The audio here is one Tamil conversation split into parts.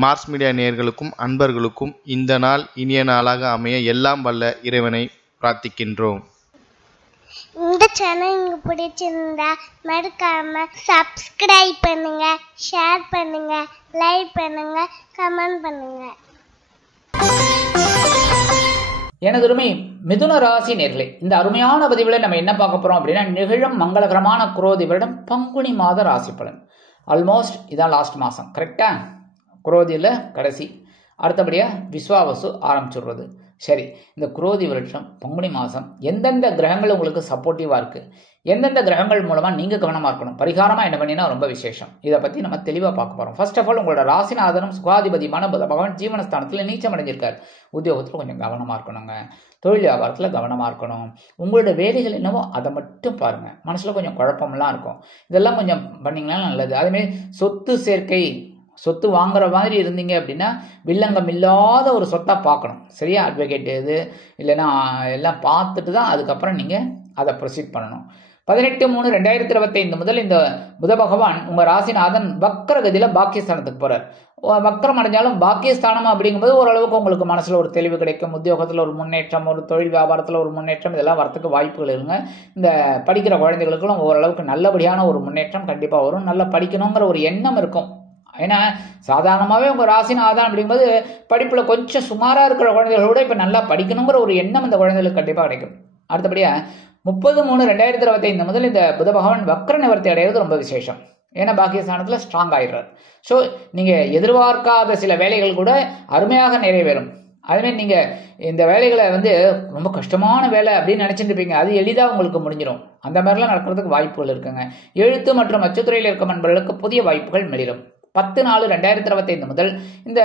மார்ஸ் மீடியா நேயர்களுக்கும் அன்பர்களுக்கும் இந்த நாள் இனிய நாளாக அமைய எல்லாம் வல்ல இறைவனை பிரார்த்திக்கின்றோம். இந்த சேனல் உங்களுக்கு பிடிச்சிருந்தா மறக்காம சப்ஸ்கிரைப் பண்ணுங்க, ஷேர் பண்ணுங்க, லைக் பண்ணுங்க, கமெண்ட் பண்ணுங்க. எனதுருமை மிதுன ராசி நேர்களே, இந்த அருமையான பதிவில் நம்ம என்ன பார்க்க போறோம் அப்படின்னா, நிகழும் மங்களகரமான குரோதி வருடம் பங்குனி மாத ராசி பலன். ஆல்மோஸ்ட் இதான் லாஸ்ட் மாதம், கரெக்டா? குரோதியில் கடைசி, அடுத்தபடியாக விஸ்வாவசு ஆரம்பிச்சுடுறது. சரி, இந்த குரோதி வருஷம் பங்குனி மாதம் எந்தெந்த கிரகங்கள் உங்களுக்கு சப்போர்ட்டிவாக இருக்குது, எந்தெந்த கிரகங்கள் மூலமாக நீங்கள் கவனமாக இருக்கணும், பரிகாரமாக என்ன பண்ணினா ரொம்ப விசேஷம், இதை பற்றி நம்ம தெளிவாக பார்க்க போகிறோம். ஃபர்ஸ்ட் ஆஃப் ஆல், உங்களோட ராசிநாதனும் சுகாதிபதியுமான புத பகவான் ஜீவனஸ்தானத்தில் நீச்சம் அடைஞ்சிருக்கார். உத்தியோகத்தில் கொஞ்சம் கவனமாக இருக்கணுங்க, தொழில் வியாபாரத்தில் கவனமாக இருக்கணும். உங்களோட வேலைகள் என்னவோ அதை மட்டும் பாருங்கள், மனசில் கொஞ்சம் குழப்பம்லாம் இருக்கும், இதெல்லாம் கொஞ்சம் பண்ணிங்கன்னா நல்லது. அதேமாரி சொத்து சேர்க்கை, சொத்து வாங்குற மாதிரி இருந்தீங்க அப்படின்னா வில்லங்கம் இல்லாத ஒரு சொத்தாக பார்க்கணும், சரியா? அட்வொகேட் இது இல்லைன்னா எல்லாம் பார்த்துட்டு தான் அதுக்கப்புறம் நீங்கள் அதை ப்ரொசீட் பண்ணணும். 18/3/2025 முதல் இந்த புத பகவான் உங்கள் ராசிநாதன் வக்கரகதியில் பாக்கியஸ்தானத்துக்கு போகிறார். வக்கரம் அடைஞ்சாலும் பாக்கியஸ்தானம் அப்படிங்கும்போது ஓரளவுக்கு உங்களுக்கு மனசில் ஒரு தெளிவு கிடைக்கும், உத்தியோகத்தில் ஒரு முன்னேற்றம், ஒரு தொழில் வியாபாரத்தில் ஒரு முன்னேற்றம், இதெல்லாம் வரத்துக்கு வாய்ப்புகள் இருங்க. இந்த படிக்கிற குழந்தைகளுக்கும் ஓரளவுக்கு நல்லபடியான ஒரு முன்னேற்றம் கண்டிப்பாக வரும். நல்லா படிக்கணுங்கிற ஒரு எண்ணம் இருக்கும். ஏன்னா சாதாரணமாகவே உங்கள் ராசிநாதன் அப்படிங்கும்போது படிப்பில் கொஞ்சம் சுமாராக இருக்கிற குழந்தைகளோட இப்போ நல்லா படிக்கணுங்கிற ஒரு எண்ணம் இந்த குழந்தைகளுக்கு கண்டிப்பாக கிடைக்கும். அடுத்தபடியாக 30/3/2025 முதல் இந்த புத பகவான் வக்கர நிவர்த்தி அடைகிறது ரொம்ப விசேஷம். ஏன்னா பாக்கியஸ்தானத்தில் ஸ்ட்ராங் ஆகிடுறார். ஸோ நீங்கள் எதிர்பார்க்காத சில வேலைகள் கூட அருமையாக நிறைவேறும். அதுமாரி நீங்கள் இந்த வேலைகளை ரொம்ப கஷ்டமான வேலை அப்படின்னு நினச்சிட்டு இருப்பீங்க, அது எளிதாக உங்களுக்கு முடிஞ்சிடும். அந்த மாதிரிலாம் நடக்கிறதுக்கு வாய்ப்புகள் இருக்குங்க. எழுத்து மற்றும் அச்சுத்துறையில் இருக்கும் நண்பர்களுக்கு புதிய வாய்ப்புகள் மிளிரும். 10/4/2025 முதல் இந்த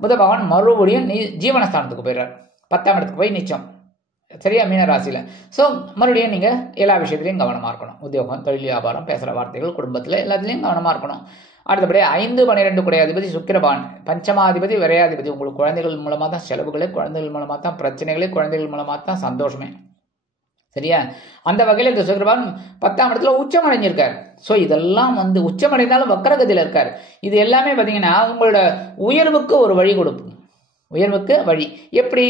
புத பகவான் மறுபடியும் ஜீவனஸ்தானத்துக்கு போயிடுறார். 10ஆம் இடத்துக்கு போய் நீச்சம், சரியா? மீன ராசியில். ஸோ மறுபடியும் நீங்கள் எல்லா விஷயத்துலையும் கவனமாக இருக்கணும். உத்தியோகம், தொழில் வியாபாரம், பேசுகிற வார்த்தைகள், குடும்பத்தில் எல்லாத்துலேயும் கவனமாக இருக்கணும். அடுத்தபடியாக 5/12 குடையாதிபதி சுக்கிரபான், பஞ்சமாதிபதி, விரையாதிபதி. உங்களுக்கு குழந்தைகள் மூலமாக தான் செலவுகளே, குழந்தைகள் மூலமாக தான் பிரச்சனைகளே, குழந்தைகள் மூலமாக தான் சந்தோஷமே, சரியா? அந்த வகையில் இந்த சுக்கிரபான் 10ஆம் இடத்துல உச்சம் அடைஞ்சிருக்கார். ஸோ இதெல்லாம் உச்சம் அடைந்தாலும் வக்கரகதியில் இருக்கார். இது எல்லாமே பார்த்தீங்கன்னா உங்களோட உயர்வுக்கு ஒரு வழி கொடுக்கும். உயர்வுக்கு வழி எப்படி?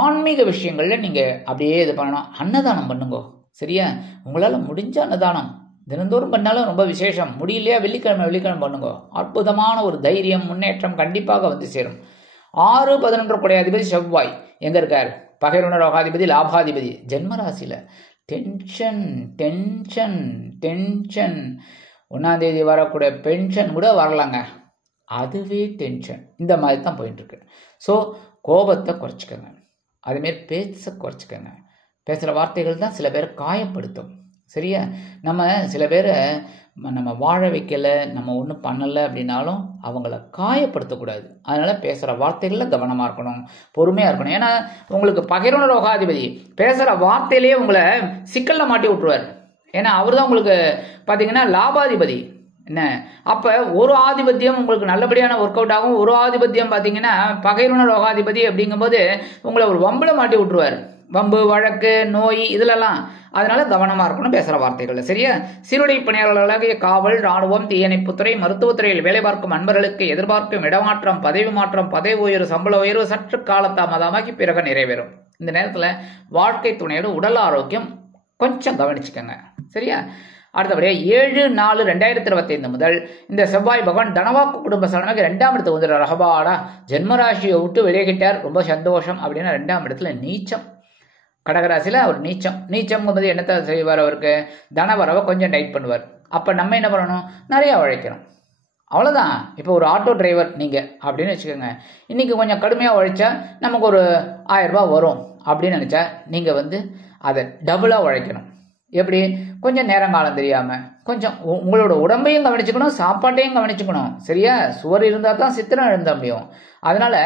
ஆன்மீக விஷயங்களில் நீங்கள் அப்படியே இது பண்ணணும். அன்னதானம் பண்ணுங்க, சரியா? உங்களால் முடிஞ்ச அன்னதானம் தினந்தோறும் பண்ணாலும் ரொம்ப விசேஷம். முடியலையா வெள்ளிக்கிழமை பண்ணுங்க. அற்புதமான ஒரு தைரியம், முன்னேற்றம் கண்டிப்பாக சேரும். 6/11 குடையாதிபதி செவ்வாய் எங்கே இருக்கார்? பகைருண ரோகாதிபதி, லாபாதிபதி, ஜென்மராசியில். Tension tension tension. 1ஆம் தேதி வரக்கூடிய பென்ஷன் கூட வரலாங்க, அதுவே டென்ஷன். இந்த மாதிரி தான் போயிட்டுருக்கு. ஸோ கோபத்தை குறைச்சிக்கோங்க, அதுமாரி பேச்சை குறைச்சிக்கோங்க. பேசுகிற வார்த்தைகள் தான் சில பேரை காயப்படுத்தும், சரியா? நம்ம சில பேரை நம்ம வாழ வைக்கலை, நம்ம ஒன்றும் பண்ணலை அப்படின்னாலும் அவங்கள காயப்படுத்தக்கூடாது. அதனால் பேசுகிற வார்த்தைகளில் கவனமாக இருக்கணும், பொறுமையாக இருக்கணும். ஏன்னா உங்களுக்கு பகிர்ண ரோகாதிபதி பேசுகிற வார்த்தையிலேயே உங்களை சிக்கலில் மாட்டி விட்டுருவார். ஏன்னா அவர் தான் உங்களுக்கு பார்த்தீங்கன்னா லாபாதிபதி என்ன. அப்போ ஒரு ஆதிபத்தியம் உங்களுக்கு நல்லபடியான ஒர்க் அவுட் ஆகும், ஒரு ஆதிபத்தியம் பார்த்தீங்கன்னா பகைருண ரோகாதிபதி அப்படிங்கும்போது உங்களை ஒரு வம்பில் மாட்டி விட்டுருவார். வம்பு, வழக்கு, நோய் இதிலெல்லாம். அதனால கவனமாக இருக்கணும் பேசுகிற வார்த்தைகள், சரியா? சீருடை பணியாளர்களாகிய காவல், இராணுவம், தீயணைப்புத்துறை, மருத்துவத்துறையில் வேலை பார்க்கும் அன்பர்களுக்கு எதிர்பார்க்கும் இடமாற்றம், பதவி மாற்றம், பதவி உயர்வு, சம்பள உயர்வு சற்று காலதாமதமாகி பிறகு நிறைவேறும். இந்த நேரத்தில் வாழ்க்கை துணையோட உடல் ஆரோக்கியம் கொஞ்சம் கவனிச்சுக்கோங்க, சரியா? அடுத்தபடியாக 7/4/2025 முதல் இந்த செவ்வாய் பகவான் தனவாக்கு குடும்ப சலனாக 2ஆம் இடத்துக்கு வந்துடுறார். ரகபாடா, ஜென்மராசியை விட்டு வெளியேகிட்டார், ரொம்ப சந்தோஷம் அப்படின்னா 2ஆம் இடத்துல நீச்சம். கடகராசியில் அவர் நீச்சம் என்னத்தை செய்வார்? அவருக்கு தனவரவை கொஞ்சம் டைட் பண்ணுவார். அப்போ நம்ம என்ன பண்ணணும்? நிறையா உழைக்கணும், அவ்வளோதான். இப்போ ஒரு ஆட்டோ டிரைவர் நீங்கள் அப்படின்னு வச்சுக்கோங்க, இன்றைக்கி கொஞ்சம் கடுமையாக உழைச்சா நமக்கு ஒரு 1000 ரூபாய் வரும் அப்படின்னு நினச்சா நீங்கள் அதை டபுளாக உழைக்கணும். எப்படி? கொஞ்சம் நேரங்காலம் தெரியாமல் கொஞ்சம் உங்களோட உடம்பையும் கவனிச்சுக்கணும், சாப்பாட்டையும் கவனிச்சுக்கணும், சரியா? சுவர் இருந்தால் தான் சித்திரம் எழுத முடியும். அதனால்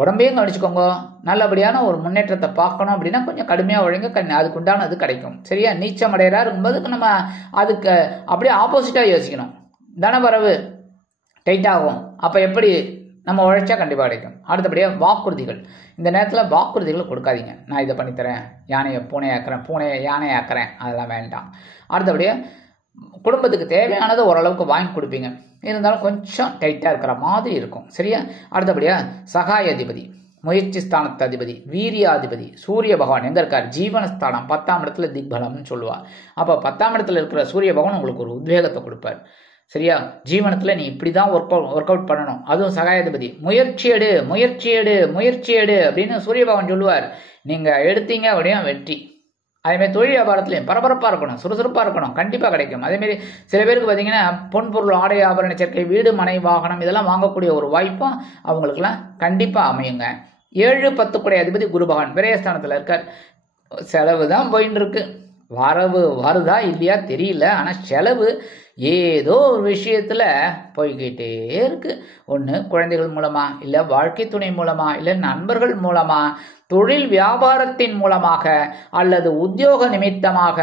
உடம்பையும் கவனிச்சுக்கோங்க. நல்லபடியான ஒரு முன்னேற்றத்தை பார்க்கணும் அப்படின்னா கொஞ்சம் கடுமையாக உழைங்க, அதுக்கு உண்டானது கிடைக்கும், சரியா? நீச்சம் அடையிறா இருக்கும்போது நம்ம அதுக்கு அப்படியே ஆப்போசிட்டாக யோசிக்கணும். தனவரவு டைட் ஆகும், அப்போ எப்படி நம்ம உழைச்சா கண்டிப்பாக கிடைக்கும். அடுத்தபடியாக வாக்குறுதிகள். இந்த நேரத்தில் வாக்குறுதிகளை கொடுக்காதீங்க. நான் இதை பண்ணித்தரேன், யானையை பூனையாக்குறேன், பூனையை யானையாக்குறேன், அதெல்லாம் வேண்டாம். அடுத்தபடியாக குடும்பத்துக்கு தேவையானதை ஓரளவுக்கு வாங்கி கொடுப்பீங்க. இருந்தாலும் கொஞ்சம் டைட்டாக இருக்கிற மாதிரி இருக்கும். சரியா? அடுத்தபடியா சகாய அதிபதி, முயற்சி ஸ்தானத்து அதிபதி, வீரியாதிபதி சூரிய பகவான் எங்க இருக்கார்? ஜீவனஸ்தானம் 10ஆம் இடத்துல திக்பலம்னு சொல்லுவா. அப்ப 10ஆம் இடத்துல இருக்கிற சூரிய பகவான் உங்களுக்கு ஒரு உத்வேகத்தை கொடுப்பார். சரியா? ஜீவனத்துல நீ இப்படிதான் ஒர்க் அவுட் பண்ணணும். அதுவும் சகாயாதிபதி. முயற்சி எடு முயற்சி எடு முயற்சி எடு அப்படின்னு சூரிய பகவான் சொல்லுவார். நீங்க எடுத்தீங்க அப்படியே வெற்றி. அதேமாதிரி தொழில் வியாபாரத்துலையும் பரபரப்பாக இருக்கணும், சுறுசுறுப்பாக இருக்கணும், கண்டிப்பாக கிடைக்கும். அதேமாரி சில பேருக்கு பார்த்தீங்கன்னா பொன்பொருள், ஆடை, ஆபரண சேர்க்கை, வீடு, மனை, வாகனம் இதெல்லாம் வாங்கக்கூடிய ஒரு வாய்ப்பும் அவங்களுக்குலாம் கண்டிப்பாக அமையுங்க. 7, 10 குடை அதிபதி குரு பகவான் விரயஸ்தானத்தில் இருக்கார். செலவு தான் போயின்னு இருக்கு, வரவு வருதா இல்லையா தெரியல. ஆனால் செலவு ஏதோ ஒரு விஷயத்துல போய்கிட்டே இருக்கு. ஒன்று குழந்தைகள் மூலமா, இல்லை வாழ்க்கை துணை மூலமா, இல்லை நண்பர்கள் மூலமா, தொழில் வியாபாரத்தின் மூலமாக, அல்லது உத்தியோக நிமித்தமாக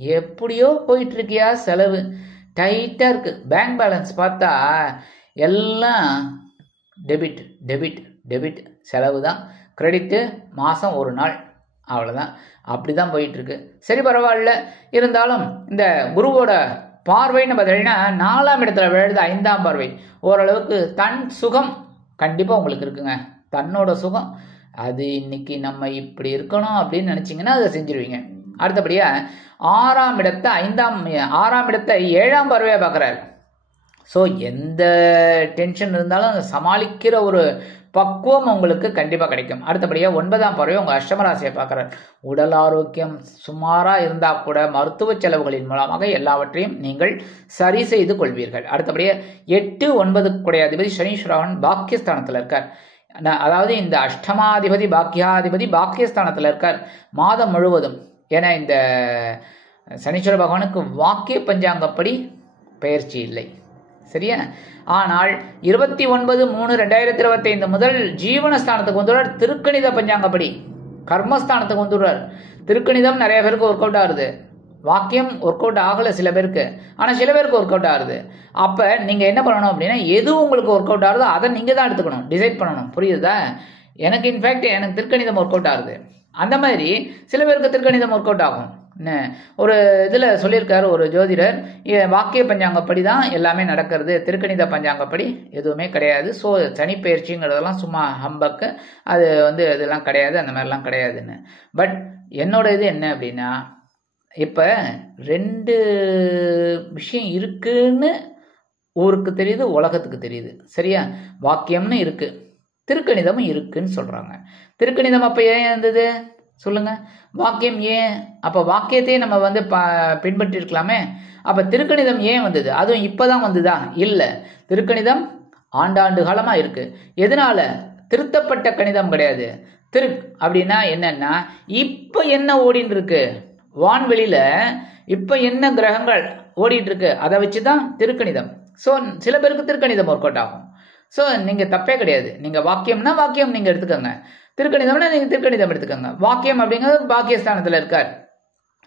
எப்படியோ போயிட்டு இருக்கியா செலவு. டைட்டா இருக்கு. பேங்க் பேலன்ஸ் பார்த்தா எல்லாம் டெபிட் டெபிட் டெபிட். செலவு தான். கிரெடிட்டு மாசம் ஒரு நாள், அவ்வளோதான். அப்படிதான் போயிட்டு இருக்கு. சரி, பரவாயில்ல. இருந்தாலும் இந்த குருவோட பார்வைன்னு பார்த்தீங்கன்னா 4ஆம் இடத்துல விழுது 5ஆம் பார்வை. ஓரளவுக்கு தன் சுகம் கண்டிப்பாக உங்களுக்கு இருக்குங்க. தன்னோட சுகம் அது இன்னைக்கு நம்ம இப்படி இருக்கணும் அப்படின்னு நினச்சிங்கன்னா அதை செஞ்சிருவீங்க. அடுத்தபடியா 6ஆம் இடத்தை 7ஆம் பார்வையாக பார்க்குறாரு. ஸோ எந்த டென்ஷன் இருந்தாலும் அதை சமாளிக்கிற ஒரு பக்குவம் உங்களுக்கு கண்டிப்பாக கிடைக்கும். அடுத்தபடியாக 9ஆம் பார்வை உங்கள் அஷ்டமராசியை பார்க்குறாரு. உடல் ஆரோக்கியம் சுமாராக இருந்தால் கூட மருத்துவ செலவுகளின் மூலமாக எல்லாவற்றையும் நீங்கள் சரி செய்து கொள்வீர்கள். அடுத்தபடியாக 8, 9 குடை அதிபதி சனீஸ்வரன் பாக்கியஸ்தானத்தில் இருக்கார். அதாவது இந்த அஷ்டமாதிபதி பாக்கியாதிபதி பாக்கியஸ்தானத்தில் இருக்கார் மாதம் முழுவதும். ஏன்னா இந்த சனீஸ்வர பகவானுக்கு வாக்கிய பஞ்சாங்கப்படி பயிற்சி இல்லை. சரியா? ஆனால் 29/3/2025 முதல் ஜீவனஸ்தானத்துக்கு வந்துடுறார். திருக்கணித பஞ்சாங்கப்படி கர்மஸ்தானத்துக்கு வந்துடுறார். திருக்கணிதம் நிறைய பேருக்கு ஒர்க் அவுட் ஆகுது. வாக்கியம் ஒர்க் அவுட் ஆகலை சில பேருக்கு, ஆனால் சில பேருக்கு ஒர்க் அவுட் ஆகுது. அப்போ நீங்கள் என்ன பண்ணணும் அப்படின்னா, எது உங்களுக்கு ஒர்க் அவுட் ஆகுதோ அதை நீங்கள் தான் எடுத்துக்கணும், டிசைட் பண்ணணும். புரியுதா? எனக்கு இன்ஃபேக்ட் எனக்கு திருக்கணிதம் ஒர்க் அவுட் ஆகுது. அந்த மாதிரி சில பேருக்கு திருக்கணிதம் ஒர்க் அவுட் ஆகும். ஒரு இதில் சொல்லியிருக்காரு ஒரு ஜோதிடர், வாக்கிய பஞ்சாங்கப்படி தான் எல்லாமே நடக்கிறது, திருக்கணித பஞ்சாங்கப்படி எதுவுமே கிடையாது. ஸோ சனிப்பயிற்சிங்கிறதெல்லாம் சும்மா ஹம்பக்கு, அது இதெல்லாம் கிடையாது, அந்த மாதிரிலாம் கிடையாதுன்னு. பட் என்னோட இது என்ன அப்படின்னா, இப்போ 2 விஷயம் இருக்குன்னு ஊருக்கு தெரியுது, உலகத்துக்கு தெரியுது. சரியா? வாக்கியம்னு இருக்கு, திருக்கணிதமும் இருக்குன்னு சொல்றாங்க. திருக்கணிதம் அப்போ ஏன் இருந்தது சொல்லுங்க? வாக்கியம் ஏன்? அப்போ வாக்கியத்தையே நம்ம பின்பற்றி இருக்கலாமே. அப்போ திருக்கணிதம் ஏன் வந்தது? அதுவும் இப்போதான் வந்துதா? இல்லை, திருக்கணிதம் ஆண்டாண்டு காலமா இருக்கு. எதனால? திருத்தப்பட்ட கணிதம் கிடையாது. அப்படின்னா என்னன்னா, இப்ப என்ன ஓடின்னு இருக்கு வான்வெளியில, இப்ப என்ன கிரகங்கள் ஓடிட்டு இருக்கு, அதை வச்சுதான் திருக்கணிதம். ஸோ சில பேருக்கு திருக்கணிதம் ஒர்க் அவுட் ஆகும். ஸோ நீங்க தப்பே கிடையாது. நீங்க வாக்கியம்னா வாக்கியம் நீங்க எடுத்துக்கோங்க, திருக்கணிதம்னா நீங்க திருக்கணிதம் எடுத்துக்கோங்க. வாக்கியம் அப்படிங்கிறது பாக்கியஸ்தானத்துல இருக்கார்.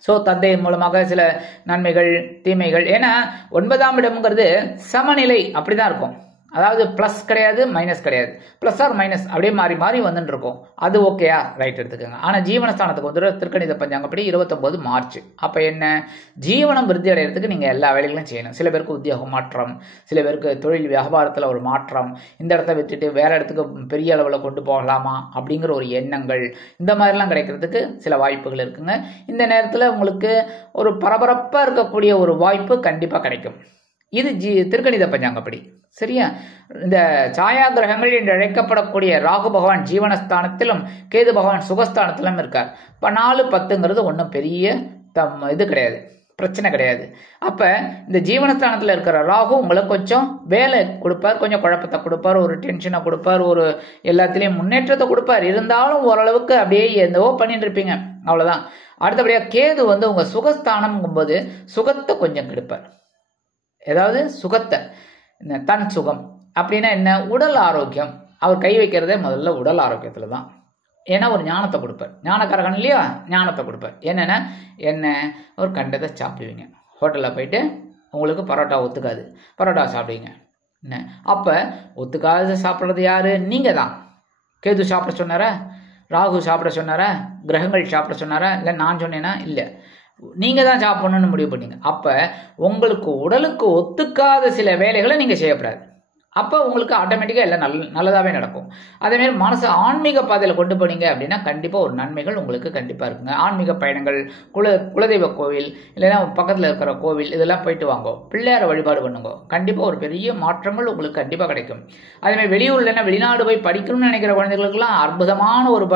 ஸோ தந்தை மூலமாக சில நன்மைகள் தீமைகள். ஏன்னா 9ஆம் இடம்ங்கிறது சமநிலை, அப்படிதான் இருக்கும். அதாவது பிளஸ் கிடையாது, மைனஸ் கிடையாது, பிளஸ் ஆர் மைனஸ் அப்படியே மாறி மாறி வந்துட்டு இருக்கும். அது ஓகேயா? ரைட், எடுத்துக்கோங்க. ஆனால் ஜீவனஸ்தானத்துக்கு திருக்கணித பஞ்சாங்கப்படி 29 மார்ச். அப்போ என்ன? ஜீவனம் விருத்தி அடைகிறதுக்கு நீங்கள் எல்லா வேலைகளும் செய்யணும். சில பேருக்கு உத்தியோக மாற்றம், சில பேருக்கு தொழில் வியாபாரத்தில் ஒரு மாற்றம், இந்த இடத்த விட்டுட்டு வேற இடத்துக்கு பெரிய அளவில் கொண்டு போகலாமா அப்படிங்கிற ஒரு எண்ணங்கள், இந்த மாதிரிலாம் கிடைக்கிறதுக்கு சில வாய்ப்புகள் இருக்குங்க. இந்த நேரத்தில் உங்களுக்கு ஒரு பரபரப்பாக இருக்கக்கூடிய ஒரு வாய்ப்பு கண்டிப்பாக கிடைக்கும். இது திருக்கணித பஞ்சாங்கப்படி. சரியா? இந்த சாயா கிரகங்கள் என்று அழைக்கப்படக்கூடிய ராகு பகவான் ஜீவனஸ்தானத்திலும் கேது பகவான் சுகஸ்தானத்திலும் இருக்கார். இப்போ 4, 10ங்கிறது ஒன்றும் பெரிய இது கிடையாது, பிரச்சனை கிடையாது. அப்போ இந்த ஜீவனஸ்தானத்தில் இருக்கிற ராகு உங்களுக்கு கொஞ்சம் வேலை கொடுப்பார், கொஞ்சம் குழப்பத்தை கொடுப்பார், ஒரு டென்ஷனை கொடுப்பார், ஒரு எல்லாத்துலேயும் முன்னேற்றத்தை கொடுப்பார். இருந்தாலும் ஓரளவுக்கு அப்படியே என்னவோ பண்ணிட்டு இருப்பீங்க, அவ்வளோதான். அடுத்தபடியாக கேது உங்கள் சுகஸ்தானம்ங்கும்போது சுகத்தை கொஞ்சம் கெடுப்பார். ஏதாவது சுகத்தை, தன் சுகம் அப்படின்னா என்ன? உடல் ஆரோக்கியம். அவர் கை வைக்கிறதே முதல்ல உடல் ஆரோக்கியத்துல தான். ஏன்னா ஒரு ஞானத்தை கொடுப்பார், ஞானக்காரகன் இல்லையா, ஞானத்தை கொடுப்பார். என்னன்னா என்ன? ஒரு கண்டதை சாப்பிடுவீங்க, ஹோட்டலில் போயிட்டு உங்களுக்கு பரோட்டா ஒத்துக்காது, பரோட்டா சாப்பிடுவீங்க. என்ன அப்போ ஒத்துக்காது சாப்பிட்றது யாரு? நீங்கள் தான். கேது சாப்பிட சொன்னாரா? ராகு சாப்பிட சொன்னாரா? கிரகங்கள் சாப்பிட சொன்னாரா? இல்லை நான் சொன்னேன்னா? இல்லை, நீங்கள் தான் சாப்பிடணும்னு முடிவு பண்ணீங்க. அப்போ உங்களுக்கு உடலுக்கு ஒத்துக்காத சில வேலைகளை நீங்கள் செய்யக்கூடாது. அப்போ உங்களுக்கு ஆட்டோமேட்டிக்காக எல்லாம் நல்லதாகவே நடக்கும். அதேமாரி மனசு ஆன்மீக பாதையில் கொண்டு போனீங்க அப்படின்னா கண்டிப்பாக ஒரு நன்மைகள் உங்களுக்கு கண்டிப்பாக இருக்குங்க. ஆன்மீக பயணங்கள், குலதெய்வ கோவில், இல்லைன்னா பக்கத்தில் இருக்கிற கோவில், இதெல்லாம் போயிட்டு வாங்க. பிள்ளையாரை வழிபாடு பண்ணுங்க. கண்டிப்பாக ஒரு பெரிய மாற்றங்கள் உங்களுக்கு கண்டிப்பாக கிடைக்கும். அதேமாதிரி வெளியூர் இல்லைன்னா வெளிநாடு போய் படிக்கணும்னு நினைக்கிற குழந்தைகளுக்குலாம் அற்புதமான ஒரு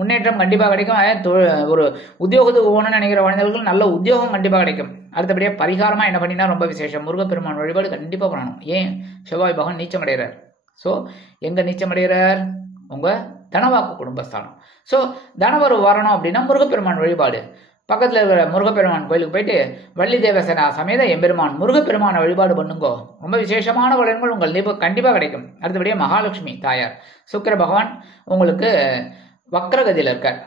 முன்னேற்றம் கண்டிப்பாக கிடைக்கும். ஒரு உத்தியோகத்துக்கு போகணும்னு நினைக்கிற குழந்தைகளுக்கு நல்ல உத்தியோகம் கண்டிப்பாக கிடைக்கும். அடுத்தபடியாக பரிகாரமாக என்ன பண்ணினா ரொம்ப விசேஷம், முருகப்பெருமான் வழிபாடு கண்டிப்பாக பண்ணணும். ஏன்? செவ்வாய் பகவான் நீச்சம் அடைகிறார். ஸோ எங்கே நீச்சம் அடைகிறார்? உங்கள் தனவாக்கு குடும்பஸ்தானம். ஸோ தனவர் வரணும் அப்படின்னா முருகப்பெருமான் வழிபாடு. பக்கத்தில் இருக்கிற முருகப்பெருமான் கோயிலுக்கு போயிட்டு வள்ளி தேவசேனா சமேத எம்பெருமான் முருகப்பெருமானை வழிபாடு பண்ணுங்கோ. ரொம்ப விசேஷமான பலன்கள் உங்கள் கண்டிப்பாக கிடைக்கும். அடுத்தபடியாக மகாலட்சுமி தாயார், சுக்கிர பகவான் உங்களுக்கு வக்ரகதியில் இருக்கார்.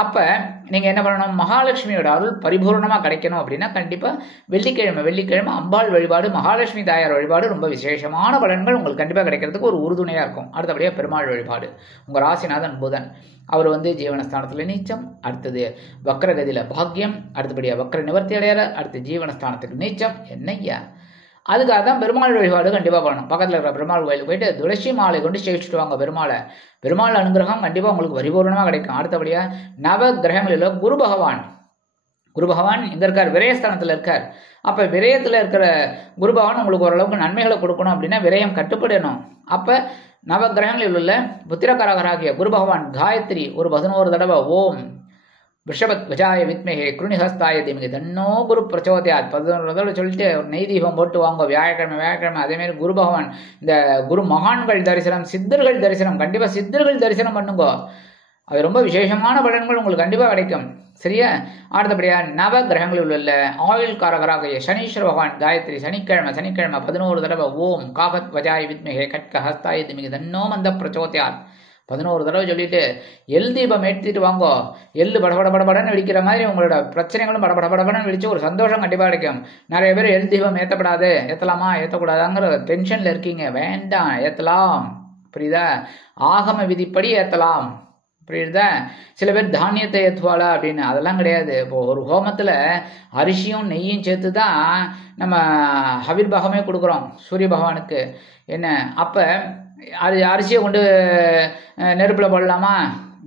அப்போ நீங்கள் என்ன பண்ணணும், மகாலட்சுமியோட அருள் பரிபூர்ணமாக கிடைக்கணும் அப்படின்னா கண்டிப்பாக வெள்ளிக்கிழமை அம்பாள் வழிபாடு, மகாலட்சுமி தாயார் வழிபாடு ரொம்ப விசேஷமான பலன்கள் உங்களுக்கு கண்டிப்பாக கிடைக்கிறதுக்கு ஒரு உறுதுணையாக இருக்கும். அடுத்தபடியாக பெருமாள் வழிபாடு. உங்கள் ராசிநாதன் புதன், அவர் ஜீவனஸ்தானத்தில் நீச்சம், அடுத்தது வக்ரகதியில் பாக்கியம், அடுத்தபடியாக வக்ர நிவர்த்தி அடையார், அடுத்து ஜீவனஸ்தானத்துக்கு நீச்சம். என்னையா அதுக்காக தான் பெருமாள் வழிபாடு கண்டிப்பாக பண்ணணும். பக்கத்தில் இருக்கிற பெருமாள் கோயிலுக்கு போயிட்டு துளசி மாலை கொண்டு சேவிச்சுட்டு வாங்க பெருமாள் அனுகிரகம் கண்டிப்பாக உங்களுக்கு பரிபூர்ணமாக கிடைக்கும். அடுத்தபடியாக நவ கிரகங்களில் குரு பகவான் எங்கே இருக்கார்? விரயஸ்தானத்தில் இருக்கார். அப்போ விரயத்தில் இருக்கிற குரு பகவான் உங்களுக்கு ஓரளவுக்கு நன்மைகளை கொடுக்கணும் அப்படின்னா விரயம் கட்டுப்படணும். அப்போ நவ கிரகங்களில் உள்ள புத்திரகாரகராகிய குரு பகவான் காயத்ரி ஒரு 11 தடவை ஓம் விஷபத்வஜாய வித்மஹே கிருணிஹஸ்தாய தீமகி தன்னோ குரு பிரச்சோதயாத் 11 தடவை சொல்லிட்டு ஒரு நெய் தீபம் போட்டு வாங்க வியாழக்கிழமை. அதேமாரி குரு பகவான் இந்த குரு மகான்கள் தரிசனம், சித்தர்கள் தரிசனம், கண்டிப்பாக சித்தர்கள் தரிசனம் பண்ணுங்க. அது ரொம்ப விசேஷமான பலன்கள் உங்களுக்கு கண்டிப்பாக கிடைக்கும். சரியா? அடுத்தபடியாக நவ கிரகங்களில் உள்ள ஆயுள் காரகராகிய சனீஸ்வர பகவான் காயத்ரி சனிக்கிழமை 11 தடவை ஓம் காகத் வஜாய வித்மஹே கட்க ஹஸ்தாய தீமகி தன்னோ மந்த பிரச்சோதயாத் 11 தடவை சொல்லிட்டு எல் தீபம் ஏற்றிட்டு வாங்கோ. எள்ளு படபடன்னு வெடிக்கிற மாதிரி உங்களோட பிரச்சனைகளும் படபடன்னு வெடிச்சு ஒரு சந்தோஷம் கண்டிப்பாக கிடைக்கும். நிறைய பேர் எல் தீபம் ஏற்றப்படாது, ஏற்றலாமா ஏற்றக்கூடாதாங்கிற டென்ஷனில் இருக்கீங்க. வேண்டாம், ஏற்றலாம். புரியுதா? ஆகம விதிப்படி ஏற்றலாம். புரியுதா? சில பேர் தானியத்தை ஏற்றுவாளா அப்படின்னு, அதெல்லாம் கிடையாது. இப்போ ஒரு ஹோமத்தில் அரிசியும் நெய்யும் சேர்த்து தான் நம்ம ஹவிர்பாகமே கொடுக்குறோம் சூரிய பகவானுக்கு. என்ன அப்போ அது அரிசியை கொண்டு நெருப்பில் போடலாமா?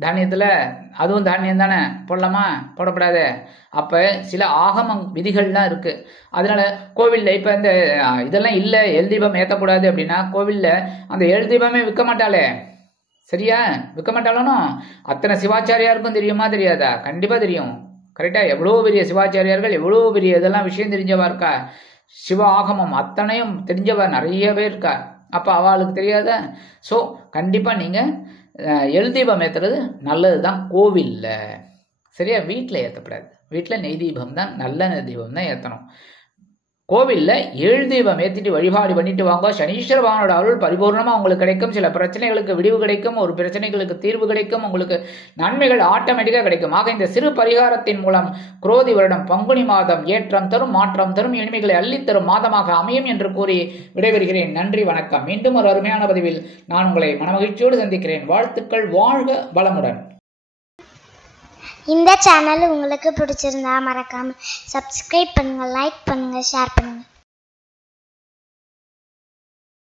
தானியத்தில் அதுவும் தானியம் தானே, போடலாமா? போடப்படாது. அப்போ சில ஆகம விதிகள்லாம் இருக்குது. அதனால கோவிலில் இப்போ இந்த இதெல்லாம் இல்லை, எல் தீபம் ஏற்றக்கூடாது அப்படின்னா கோவிலில் அந்த எல் தீபமே விற்க மாட்டாளே. சரியா? விற்க மாட்டாலும் அத்தனை சிவாச்சாரியாருக்கும் தெரியுமா தெரியாதா? கண்டிப்பாக தெரியும். கரெக்டாக? எவ்வளோ பெரிய சிவாச்சாரியார்கள், எவ்வளோ பெரிய இதெல்லாம் விஷயம் தெரிஞ்சவா இருக்கா. சிவ ஆகமம் அத்தனையும் தெரிஞ்சவா நிறைய பேர் இருக்கா. அப்போ அவளுக்கு தெரியாத. ஸோ கண்டிப்பாக நீங்கள் எல் தீபம் ஏற்றுறது நல்லது தான் கோவிலில். சரியா? வீட்டில் ஏற்றப்படாது. வீட்டில் நெய் தீபம் தான், நல்ல நெய் தீபம் தான் ஏற்றணும். கோவிலில் 7 தீபம் ஏற்றிட்டு வழிபாடு பண்ணிட்டு வாங்க. சனீஸ்வர பகவானோட அருள் பரிபூர்ணமாக உங்களுக்கு கிடைக்கும். சில பிரச்சனைகளுக்கு விடிவு கிடைக்கும், ஒரு பிரச்சனைகளுக்கு தீர்வு கிடைக்கும், உங்களுக்கு நன்மைகள் ஆட்டோமேட்டிக்காக கிடைக்கும். ஆக இந்த சிறு பரிகாரத்தின் மூலம் குரோதி வருடம் பங்குனி மாதம் ஏற்றம் தரும், மாற்றம் தரும், இனிமைகளை அள்ளித்தரும் மாதமாக அமையும் என்று கூறி விடைபெறுகிறேன். நன்றி, வணக்கம். மீண்டும் ஒரு அருமையான பதிவில் நான் உங்களை மனமகிழ்ச்சியோடு சந்திக்கிறேன். வாழ்த்துக்கள். வாழ்க வளமுடன். இந்த சேனல் உங்களுக்கு பிடிச்சிருந்தா மறக்காம சப்ஸ்கிரைப் பண்ணுங்க, லைக் பண்ணுங்க, ஷேர் பண்ணுங்க.